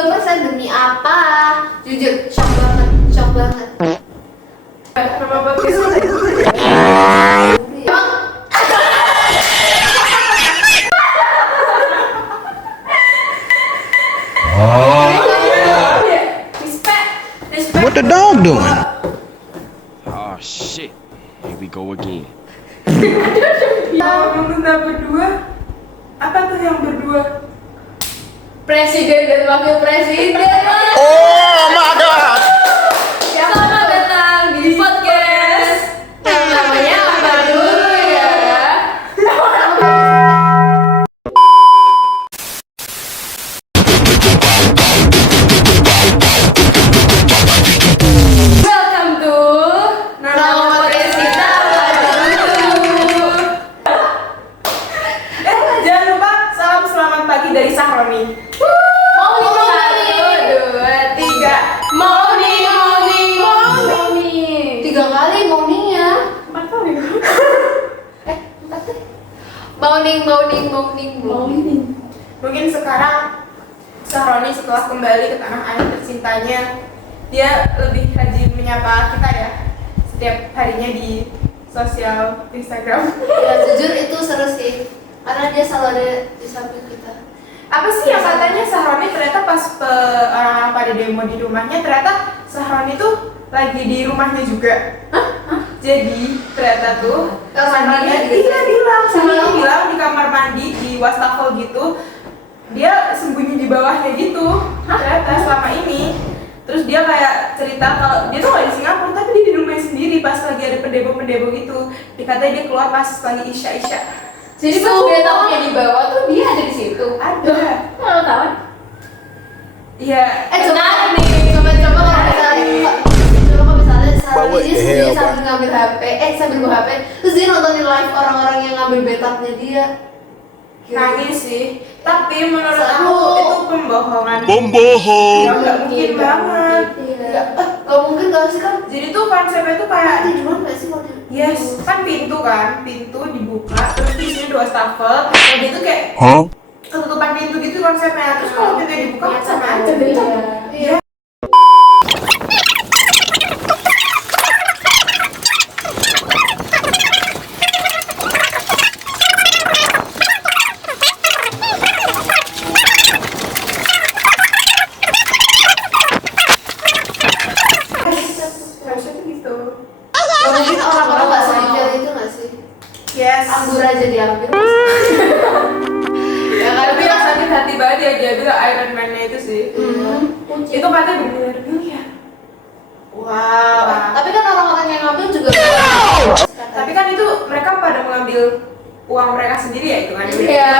Persen demi apa? Jujur, shock banget, shock banget. Nama podcast lo ya? What the dog doing? Oh shit. Here we go again. Ngomong tentang berdua. Apa tuh yang berdua? Presiden dan wakil presiden. Oh my god! Selamat datang di podcast. Namanya apa dulu ya? Welcome to nama podcast kita apa dulu? Jangan lupa salam selamat pagi dari Sahroni. Tiga kali morningnya. 4 kali. Empat deh. Morning. Mungkin sekarang Sahroni setelah kembali ke tanah air tercintanya, dia lebih rajin menyapa kita ya setiap harinya di sosial Instagram. Ya jujur itu seru sih, karena dia selalu ada di samping kita. Apa sih yang katanya Sahroni ternyata pas orang-orang pada demo di rumahnya, ternyata Sahroni tuh lagi di rumahnya juga. Jadi ternyata tuh Mandinya Sahroni bilang di kamar mandi di wastafel gitu, dia sembunyi di bawahnya gitu. Ternyata selama ini. Terus dia kayak cerita kalau dia tuh gak di Singapura tapi dia di rumahnya sendiri pas lagi ada pendemo-pendemo gitu. Dikatain dia keluar pas lagi isya-isya. Jadi pas dia tahunya di bawah tuh dia ada di situ. Ada. Kalau tahu? Iya. Coba kalau misalnya But what dia the sendiri hell, sambil ngambil HP, sambil gua HP, terus dia nontonin live orang-orang yang ngambil bathtubnya dia. Nangis sih. Tapi menurut Seru. aku itu pembohongan. Pembohong. Ya nggak mungkin banget. Iya. Gak mungkin gak sih kan? Jadi tuh konsepnya tuh kayak Dia di mana sih waktu itu? yes, kan pintu dibuka, terus di sini 2 stafel, dan dia tuh kayak Huh? ketutupan pintu gitu konsepnya. Terus kalau pintunya dibuka kan sama aja. Iya. Harusnya tuh gitu. Gak mungkin orang-orang gak sedetail itu gak sih? Yes. Anggur aja diambil. Ya kan tapi yang sakit hati banget dia bilang Iron Man-nya itu sih. Itu katanya bener miliar. Wow. Tapi kan orang-orang yang ngambil juga. Tapi kan itu mereka pada mengambil uang mereka sendiri ya itu kan. Iya.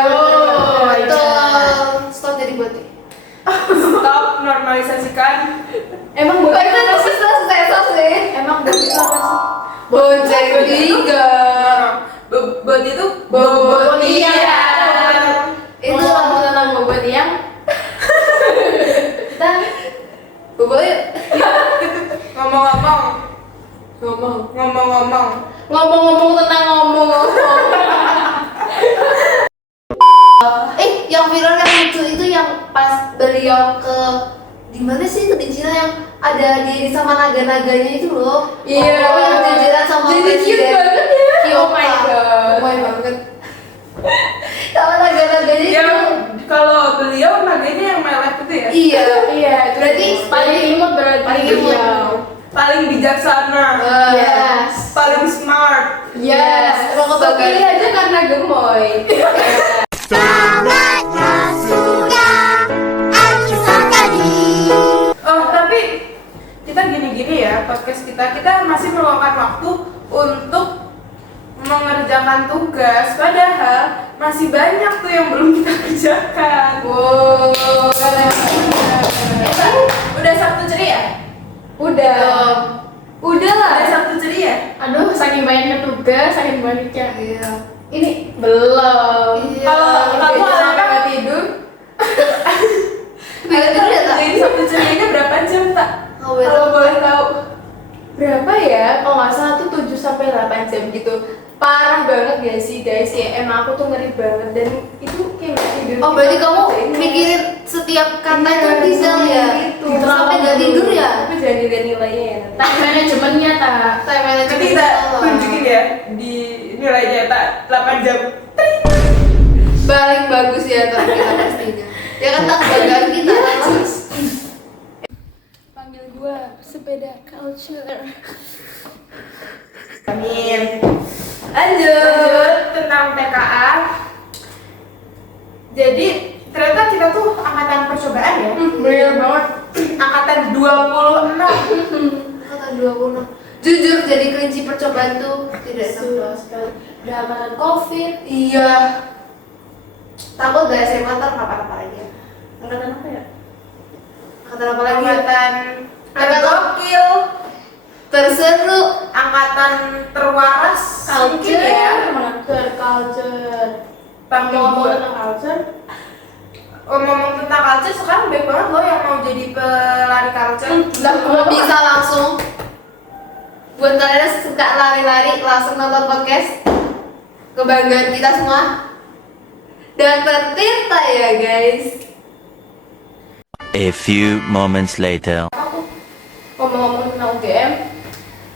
Betul. Stop jadi boti. Stop normalisasikan. Emang boti itu apa sih? Sih. Emang boti itu apa sih? Bonceng tiga. Bot itu Bobotian. Itu lagu tentang bobotian. Kita bobot ngomong-ngomong ngomong-ngomong tentang ngomong-ngomong. Yang viral yang lucu itu yang pas beliau ke di mana sih itu di Cina yang ada dia sama naga-naganya itu loh. Iya. Oh, Yang jajaran sama Jadi cute presiden. banget ya. Kyoka. Oh my god. Oh my banget. Sama naga-naganya yang itu. kalau beliau naganya yang melek itu ya. Iya. Berarti paling imut berarti paling imut. beliau. Paling bijaksana. Yes. Paling smart. Yes. Emang Kepilih aja karena gemoy. Oh tapi kita gini-gini ya podcast kita masih meluangkan waktu untuk mengerjakan tugas, padahal masih banyak tuh yang belum kita kerjakan. Wow. Udah Sabtu ceria? Udah lah. Udah Sabtu ceria? Aduh, saking banyaknya tugas, saking banyaknya. Iya. Ini belum. Iya. Kalau kamu sampai apa? nggak tidur. Jadi Sabtu cerianya berapa jam tak? Oh, betul. Kalau boleh tahu. Berapa ya? Kalau nggak salah tuh 7 sampai 8 jam gitu. Parah banget gak sih guys ya? Emang aku tuh ngeri banget dan itu kayak nggak tidur. Oh berarti kamu Ini. mikirin setiap kata itu Iya. bisa nggak tidur ya? Tapi jangan dilihat nilainya ya nanti. Time manajemennya tak. Time Nanti management kita tolong. tunjukin ya di nilainya tak 8 jam. Paling bagus ya kalau kita pastinya. Ya kan tak kebanggaan kita. Panggil gua sepeda culture. Amin. Lanjut tentang TKA. Jadi ternyata kita tuh angkatan percobaan ya. Bener banget. Angkatan 26. Kata 20. Jujur jadi kelinci percobaan tuh tidak enak sekali. Udah angkatan COVID. Iya. Takut gak SMA ntar apa-apa lagi ya? Angkatan apa ya? Angkatan apa lagi? Angkatan Angkatan- gokil. Terseru. Angkatan terwaras mungkin ya. Culture. Panggil Ngomong gua. tentang culture. Ngomong tentang culture sekarang banyak banget loh yang mau jadi pelari culture. Bisa langsung. Buat kalian yang suka lari-lari langsung nonton podcast. Kebanggaan kita semua. Dan tertirta ya guys. A few moments later. Ngomong-ngomong tentang UGM,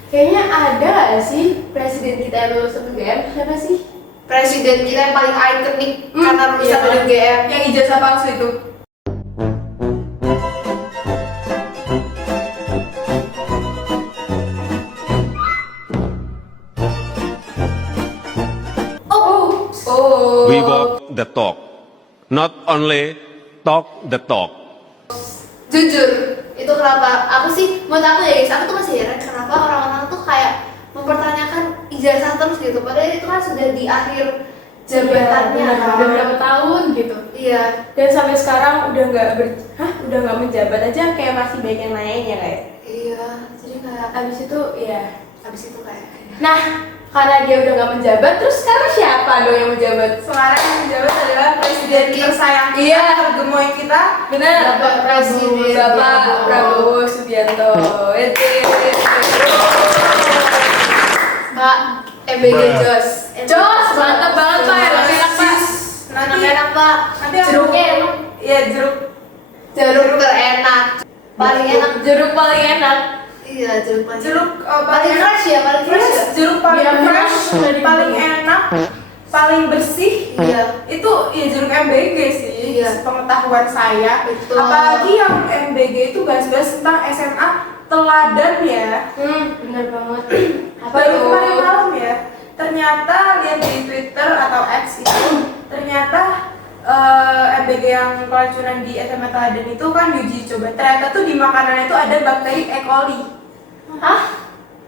kayaknya ada gak sih presiden kita yang lulus UGM? Siapa sih? Presiden kita yang paling ikonik karena lulusan iya. dari UGM. Yang ijazah palsu itu. Oh. We walk the talk, not only talk the talk. Jujur, itu kenapa aku sih, menurut aku ya guys, aku tuh masih heran kenapa orang-orang tuh kayak mempertanyakan ijazah terus gitu, padahal itu kan sudah di akhir jabatannya Iya, kan. udah berapa tahun gitu. Iya, Dan sampai sekarang udah nggak menjabat aja kayak masih banyak yang lain ya kayak. iya, jadi kayak Abis itu ya. abis itu kayak Nah, karena dia udah nggak menjabat, terus sekarang siapa dong yang menjabat? Sekarang yang menjabat adalah presiden tersayang kita, Iya. tergemoy kita. Benar, Bapak Presiden Bapak Prabowo. Prabowo Subianto. Pak MBG Jos. Jos, mantap banget Pak, enak-enak Pak. Nanti Enak Pak. nanti aku- Jeruknya enak. Iya jeruk. Jeruk terenak. Paling enak. Jeruk paling enak. Iya, jeruk paling Jeruk paling fresh ya, paling fresh ya. jeruk paling Yang fresh, langsung dari paling bawah. enak, paling bersih. Iya. Itu ya jeruk MBG sih. Iya. Pengetahuan saya. Betul. Apalagi yang MBG itu bahas-bahas tentang SMA teladan ya. Bener banget. Apa Baru tuh? kemarin malam ya. Ternyata lihat di Twitter atau X itu ternyata MBG yang keracunan di SMA teladan itu kan diuji coba. Ternyata tuh di makanan itu ada bakteri E. coli. Hah?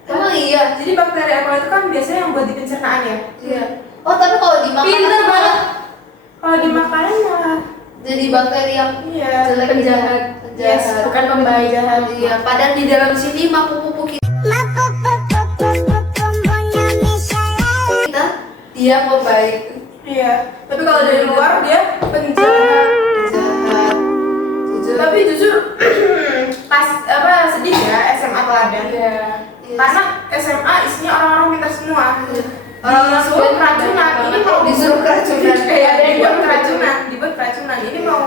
Emang iya? Jadi bakteri E. coli itu kan biasanya yang buat di pencernaan ya. Iya. Oh, tapi kalau di makanan Pinter tuh banget. Kalau di makanan malah jadi bakteri yang iya. jelek Penjahat. Penjahat. Yes, Bukan pembaik. Iya, padahal di dalam sini mah pupu kita dia pembaik. Iya. Tapi kalau dari luar dia penjahat. Penjahat. Jujur. Tapi jujur sedih ya SMA teladan. Iya. Iya. Karena SMA isinya orang-orang pintar semua. Orang-orang Disuruh pintar keracunan, ini mau disuruh keracunan. kayak dibuat keracunan. Ini mau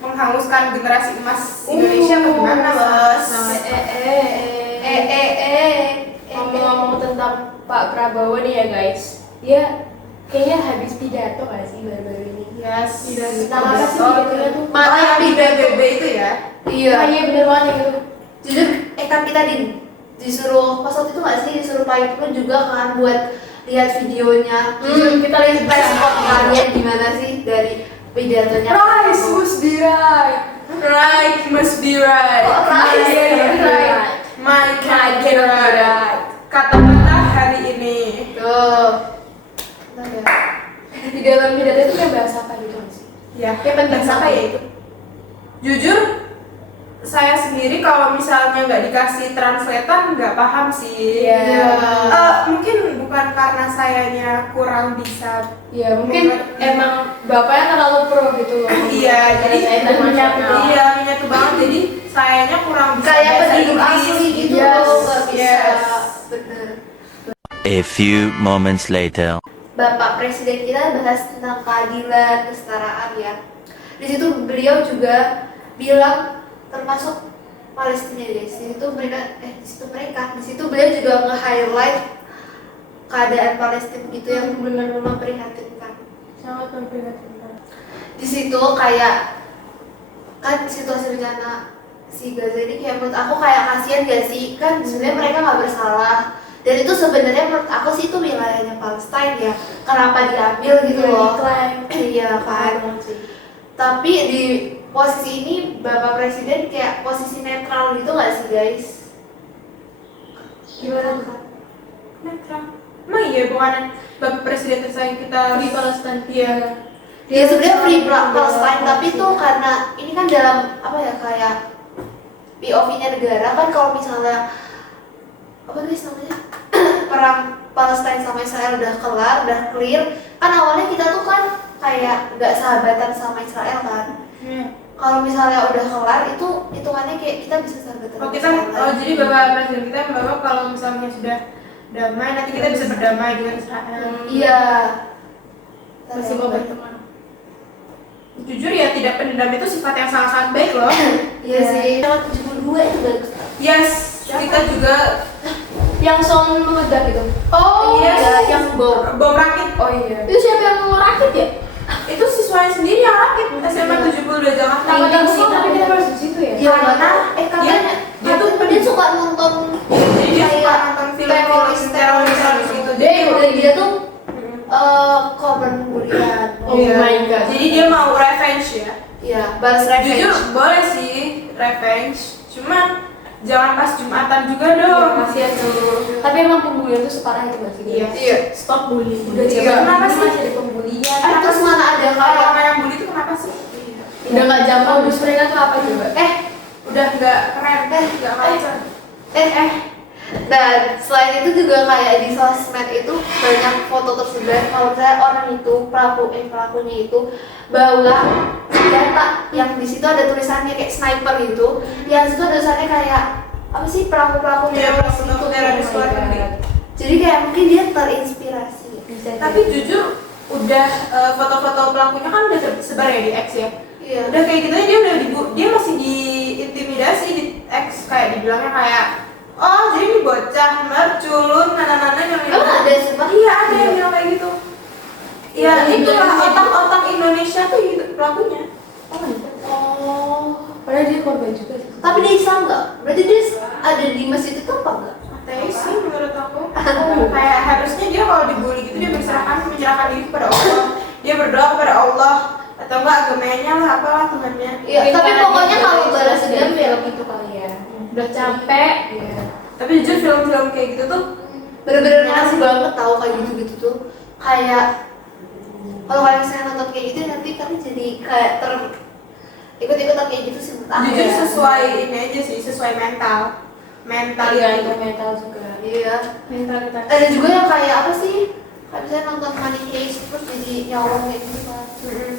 menghanguskan generasi emas Indonesia bagaimana, Bos? Ngomong-ngomong tentang Pak Prabowo nih ya guys, dia kayaknya habis pidato gak sih baru-baru ini? Yes. Tentang apa sih pidatonya tuh? Mana yang di pidato? BBB itu ya? Iya. Iya bener banget yang itu. Jujur, kan kita disuruh pas waktu itu nggak sih disuruh Pak Ibnu juga kan buat lihat videonya. Jujur kita lihat respon kalian gimana sih dari pidatonya. Rice must be right. Right must be right. Oh, right. Right. My My can be cannot be right. right. Kata-kata hari ini. Tuh. Bentar ya. Di dalam pidato itu kayak bahasa apa gitu nggak sih? Ya, Kayak penting bahasa apa ya itu? Jujur, saya sendiri kalau misalnya nggak dikasih translator nggak paham sih. Iya. Mungkin bukan karena sayanya kurang bisa. Ya mungkin emang bapaknya terlalu pro gitu loh. Iya, jadi Bahasa internasional. Iya, menyatu banget. Jadi sayanya kurang bisa Kayak bahasa penduduk Inggris. asli gitu Yes. loh, nggak bisa. Yes. Bener. A few moments later. Bapak Presiden kita bahas tentang keadilan, kesetaraan ya. Di situ beliau juga bilang termasuk Palestina guys. Di situ beliau juga nge-highlight keadaan Palestina gitu yang benar-benar memprihatinkan. Sangat memprihatinkan. Di situ kayak kan situasi bencana si Gaza ini kayak menurut aku kayak kasihan gak sih, kan sebenarnya mereka nggak bersalah dan itu sebenarnya menurut aku sih itu wilayahnya Palestina ya, kenapa diambil gitu loh. Iya kan, tapi di posisi ini Bapak Presiden kayak posisi netral gitu nggak sih guys? Gimana kan? Netral. Emang iya bukan Bapak Presiden tersayang kita Di Palestina. Iya. Ya sebenarnya free Palestine, tapi itu karena ini kan dalam apa ya kayak POV-nya negara kan, kalau misalnya apa guys namanya perang Palestina sama Israel udah kelar, udah clear, kan awalnya kita tuh kan kayak nggak sahabatan sama Israel kan. Kalau misalnya udah kelar itu hitungannya kayak kita bisa sahabatan. Oh sama kita, Israel. jadi Bapak Presiden kita membawa kalau misalnya sudah damai nanti kita bisa berdamai dengan Israel. Iya. Masih mau berteman. Jujur ya, tidak pendendam itu sifat yang sangat-sangat baik loh. Iya sih. Tahun 72 itu bagus. Yes, kita juga Yang song meledak itu. Oh Iya, yang bom. bom rakit. Oh iya. Itu siapa yang ngerakit ya? Itu siswanya sendiri yang rakit SMA 72 Jakarta. Nama Itu sih, tapi kita harus di situ ya. Iya, Karena katanya dia tuh dia suka nonton jadi dia suka kayak nonton film teroris gitu. dia tuh korban bulian. Oh my god. Jadi dia mau revenge ya. Iya, balas revenge. Jujur boleh sih revenge, cuman jangan pas Jumatan juga dong. Kasihan tuh. Tapi emang pembulian itu separah itu nggak sih? Iya. Iya. Stop bullying. Udah Iya. jangan. Kenapa sih? Masih ada pembulian. Terus mana ada Kalau kayak orang yang bully itu kenapa sih? Udah nggak jam modus mereka tuh apa coba? Udah nggak keren, nggak culture. dan selain itu juga kayak di sosmed itu banyak foto tersebar kalau misalnya orang itu pelakunya itu bawa senjata yang di situ ada tulisannya kayak sniper gitu, yang di situ ada tulisannya kayak apa sih pelaku Iya, teroris pelaku itu. teroris Oh my luar God. negeri. Jadi kayak mungkin dia terinspirasi. Tapi jujur udah foto-foto pelakunya kan udah tersebar ya di X ya. Iya. Udah kayak gitu aja dia masih diintimidasi di X, kayak dibilangnya kayak oh jadi ini bocah merculun nana yang Emang ada sumpah? Iya ada yang bilang kayak gitu. Ya Iya, itulah iya. otak-otak Indonesia tuh gitu pelakunya. Oh. Padahal dia korban juga sih. Tapi dia Islam nggak? Berarti dia ada di masjid itu apa enggak? Ateis sih menurut aku. Kayak harusnya dia kalau dibully gitu dia menyerahkan diri kepada Allah. Dia berdoa kepada Allah atau enggak agamanya lah apalah Tuhannya. Iya, tapi pokoknya kalau balas dendam ya film itu kali ya. Udah capek. Iya. Tapi jujur film-film kayak gitu tuh bener-bener ngasih banget tahu kayak gitu-gitu tuh. Kayak kalau kalian misalnya nonton kayak gitu nanti kalian jadi kayak ikut-ikutan kayak gitu sih menurut aku. jujur Ya. sesuai ini aja sih, sesuai mental Iya, gitu. itu mental juga. Iya. Mental kita. Ada juga yang kayak apa sih? Kayak misalnya nonton Money Heist terus jadi nyolong kayak gitu kan.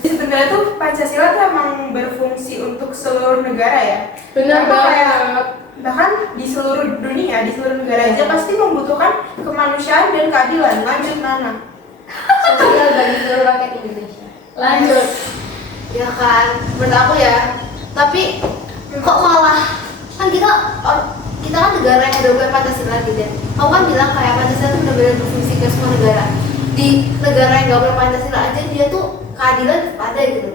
Sebenarnya tuh Pancasila tuh emang berfungsi untuk seluruh negara ya. Benar Karena kayak banget. bahkan di seluruh dunia, di seluruh negara aja pasti membutuhkan kemanusiaan dan keadilan. Lanjut Nana. Sosial bagi seluruh rakyat Indonesia. Lanjut. Ya kan, menurut aku ya. Tapi kok malah kan kita kan negara yang udah punya Pancasila gitu ya. Kamu kan bilang kayak Pancasila itu benar-benar berfungsi ke semua negara. Di negara yang gak punya Pancasila aja dia tuh keadilan ada gitu.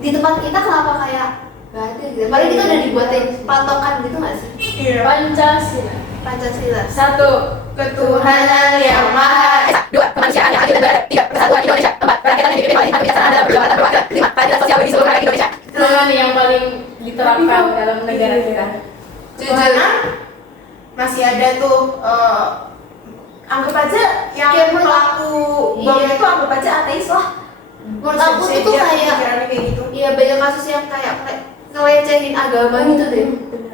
Di tempat kita kenapa kayak gak ada gitu. Padahal kita udah dibuatin patokan gitu gak sih? Iya. Pancasila. Pancasila. 1. Ketuhanan yang maha. 2. Kemanusiaan yang adil dan beradab. 3. Persatuan Indonesia. 4. Kerakyatan yang hidup paling kebijaksanaan dalam perjuangan berwarga. 5. Keadilan sosial bagi seluruh rakyat Indonesia. Slogan yang paling diterapkan dalam negara kita. Jujur. Masih ada tuh anggap aja yang Kayak pelaku bom iya. itu anggap aja ateis lah. Menurut aku Bisa tuh jadi kayak pikirannya kayak gitu. iya banyak kasus yang kayak ngelecehin agama gitu deh.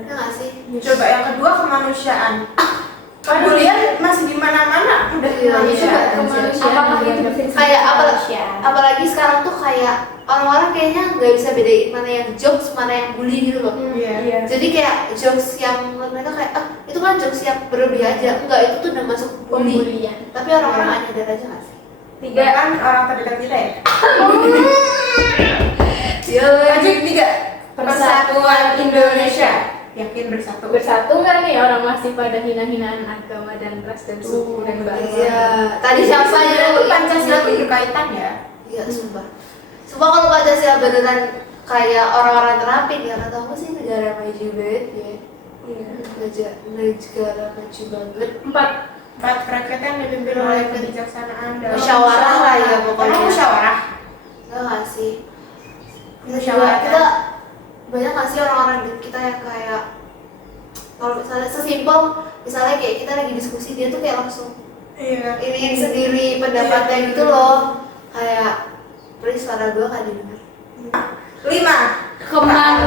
Ya nggak sih? Coba yang kedua kemanusiaan. Kemudian masih di mana-mana udah Iya, kemanusiaan. Kemanusiaan. Apakah itu kayak apalagi sekarang tuh kayak orang-orang kayaknya nggak bisa bedain mana yang jokes mana yang bully gitu loh. Iya. Jadi kayak jokes yang menurut mereka kayak itu kan jokes yang berlebihan aja, enggak itu tuh udah masuk bully. Pembulian. Tapi orang-orang nggak nyadar aja nggak sih? 3 kan orang terdekat kita ya. Iya. Lanjut 3. Persatuan Indonesia. yakin bersatu. Bersatu nggak nih orang masih pada hina-hinaan agama dan ras dan suku dan bangsa? Iya. Tadi siapa ya? Itu Pancasila tuh berkaitan ya. Iya, sumpah. Sumpah kalau Pancasila beneran kayak orang-orang terapin ya, kata aku sih negara maju banget ya. Iya. Negara maju banget. Empat kerakyatan yang dipimpin oleh kebijaksanaan dalam Musyawarah lah ya pokoknya. Emang musyawarah. Enggak nggak sih? Musyawarah. Kita banyak nggak sih orang-orang di kita yang kayak kalau misalnya sesimpel misalnya kayak kita lagi diskusi dia tuh kayak langsung Iya. iniin sendiri pendapatnya gitu loh, kayak please suara gue gak didengar. 5. Kemana?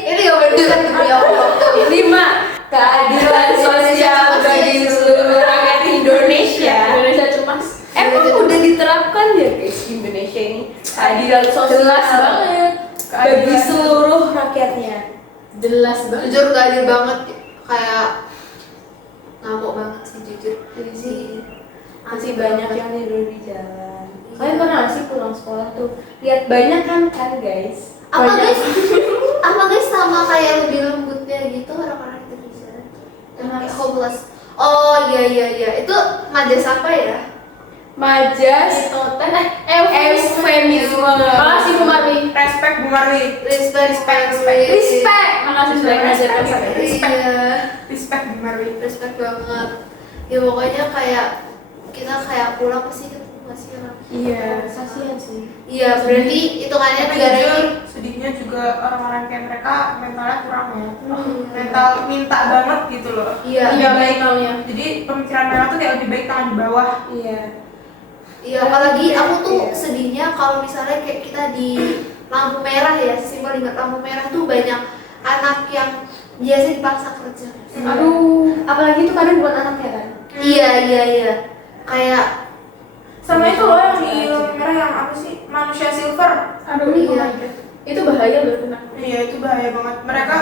Ini gak bener ya Allah. 5. Keadilan sosial bagi seluruh rakyat Indonesia. Indonesia cemas. Emang udah diterapkan ya guys di Indonesia ini. Keadilan sosial Jelas banget. bagi seluruh rakyatnya. Jelas banget. Jujur gak adil banget, kayak ngamuk banget sih jujur. Jadi sih masih banyak yang tidur di jalan. Kalian pernah nggak sih pulang sekolah tuh lihat banyak kan guys? Apa Banyak. guys? Apa guys sama kayak lebih lembutnya gitu orang-orang Indonesia tuh yang kayak homeless. Oh iya itu majas apa ya? Majas, eufemisme. Makasih Bu Marwi. Respect Bu Marwi. Respect. Makasih sudah ngajarin saya. Iya. Respect Bu Marwi. Respect banget. Ya pokoknya kayak kita kayak pulang pasti ketemu masih orang. Iya, kasihan sih. Iya berarti hitungannya Tapi negara jujur, ini. sedihnya juga orang-orang kayak mereka mentalnya kurang ya. Mental minta banget gitu loh. Iya. Iya mentalnya. Jadi pemikiran mereka tuh kayak lebih baik tangan di bawah. Iya. Iya apalagi aku tuh sedihnya kalau misalnya kayak kita di lampu merah ya, simpel ingat lampu merah tuh banyak anak yang biasa dipaksa kerja. Aduh, apalagi itu kadang buat anaknya kan. Iya. Kayak Sama itu loh yang di lampu merah yang apa sih? Manusia silver. Aduh, Iya. Itu bahaya loh kena. Iya itu bahaya banget. Mereka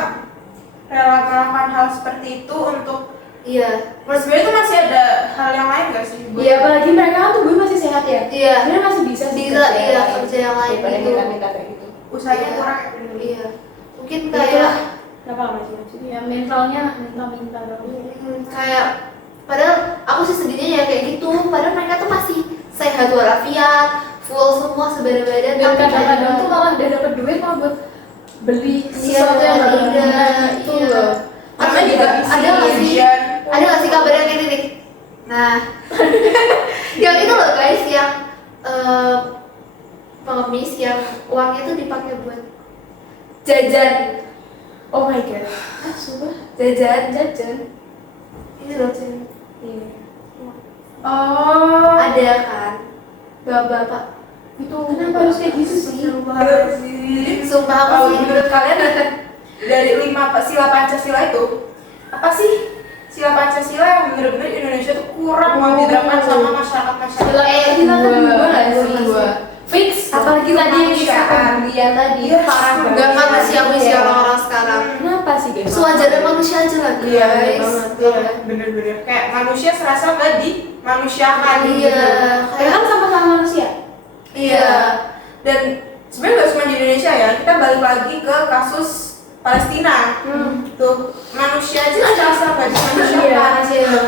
rela melakukan hal seperti itu untuk iya. menurut gue itu masih ada hal yang lain gak sih? Iya, apalagi mereka kan tuh gue masih sehat ya. Iya. Sebenarnya masih bisa sih Bisa iya kerja yang lain daripada gitu. kita minta kayak gitu. Usahanya Iya. kurang. Iya. Mungkin Itulah kayak kenapa masih Ya mentalnya minta dong. kayak padahal aku sih sedihnya ya kayak gitu. Padahal mereka tuh masih sehat walafiat, full semua sebadan-badan. Dan tapi kadang-kadang kayak- tuh malah udah dapet duit malah buat beli Iya, sesuatu yang nggak iya, berguna itu iya. loh. Atau Namanya juga juga ada nggak sih? ujian. Ada nggak sih kabar yang ini nih? Nah, yang itu loh guys, yang pengemis yang uangnya tuh dipakai buat jajan. Oh my god. Sumpah. Jajan. Ini loh. Iya. Oh. Ada kan? Bapak-bapak. Itu kenapa harus kayak gitu sih? Sumpah aku Kalau sih. menurut kalian dari 5 sila Pancasila itu apa sih sila Pancasila yang benar-benar Indonesia tuh kurang mau diterapkan sama masyarakat-masyarakat? Kita kan dua nggak sih? Dua. Fix. Apalagi tadi yang Kemanusiaan. dia tadi Iya, parah banget. Gak manusiawi orang-orang sekarang. Kenapa sih guys? Sewajarnya manusia aja lah guys. Iya, bener-bener kayak manusia serasa nggak dimanusiakan Iya. gitu. Mereka kan sama-sama manusia. Iya. Dan sebenarnya nggak cuma di Indonesia ya, kita balik lagi ke kasus Palestina. Tuh manusia aja serasa nggak dimanusiakan.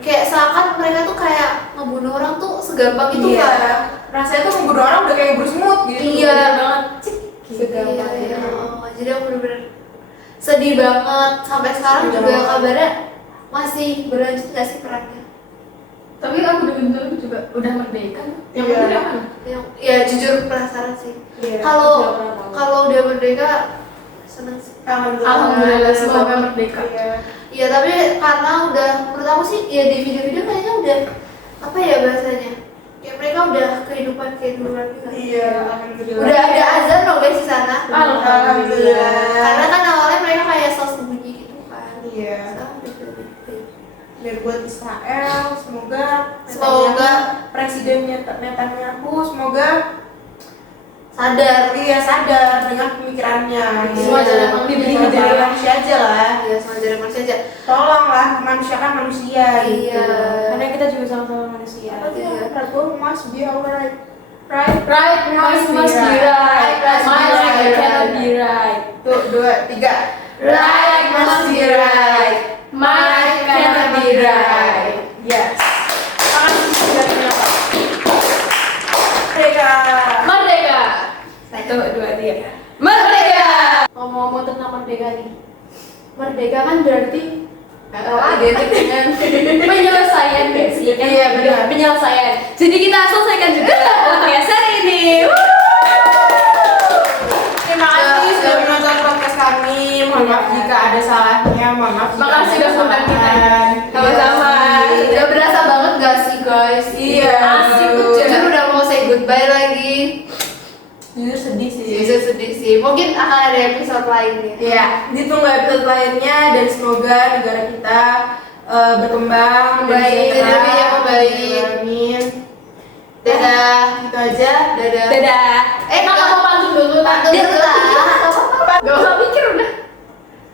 Kayak seakan mereka tuh kayak ngebunuh orang tuh segampang itu Iya. kayak. Rasanya tuh membunuh orang udah kayak Bruce Mood gitu. Iya. banget. Iya, iya. Oh, jadi aku bener-bener sedih banget sampai sekarang Sedih juga banget. kabarnya masih berlanjut nggak sih perangnya? Tapi aku dengar juga udah merdeka. Yang Iya. udah kan? Yang ya jujur penasaran sih. Iya. Kalau udah merdeka seneng sih. Alhamdulillah semoga merdeka. Iya. Iya tapi karena udah menurut aku sih ya di video-video kayaknya udah apa ya bahasanya? Kayak mereka udah kehidupan kayak dulu lagi kan. Iya, alhamdulillah. Udah ada azan loh guys di sana. Alhamdulillah. Karena kan awalnya mereka kayak sos sembunyi gitu kan. Iya. Sekarang udah lebih baik. Biar buat Israel, semoga Semoga presidennya Netanyahu semoga sadar. dia sadar dengan pemikirannya. Semua jadi jadi manusia aja lah. Iya, sama jadi manusia aja. Tolonglah memanusiakan manusia gitu. Iya. Karena kita juga sama-sama manusia. Tapi Iya. platform must be alright. Right must be right. My life cannot be right. Tuh, 2, 3. Right must be right. My life cannot be right. Yes. Makasih sudah menyapa. Merdeka. Merdeka. 1, 2, 3. Merdeka. Ngomong-ngomong tentang merdeka nih. Merdeka kan berarti identik dengan penyelesaian gak sih? Iya, benar. Penyelesaian. Jadi kita selesaikan juga podcast hari ini. Terima kasih sudah menonton podcast kami. Mohon maaf jika ada salahnya. Mohon maaf jika Makasih ada udah undang kita. kesalahan. Sama-sama. Udah berasa banget gak sih guys? Iya, Asik, betul. Jujur udah mau say goodbye lagi. Jujur sedih sih. Jujur sedih sih. Mungkin akan ada episode lainnya. Iya, ditunggu episode lainnya dan semoga negara kita berkembang dan Baik, sejahtera. lebih yang baik. Amin. Dadah. Gitu aja. Dadah. Dadah. Kakak mau pantun dulu. Pantun dulu lah. Gak usah mikir udah.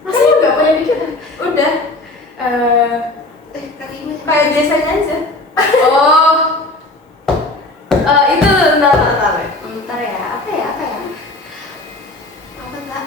Masa lu gak punya pikiran? Udah. Kalimat. Kayak biasanya aja. Oh. Itu bentar. Bentar ya, apa ya? Apa tak?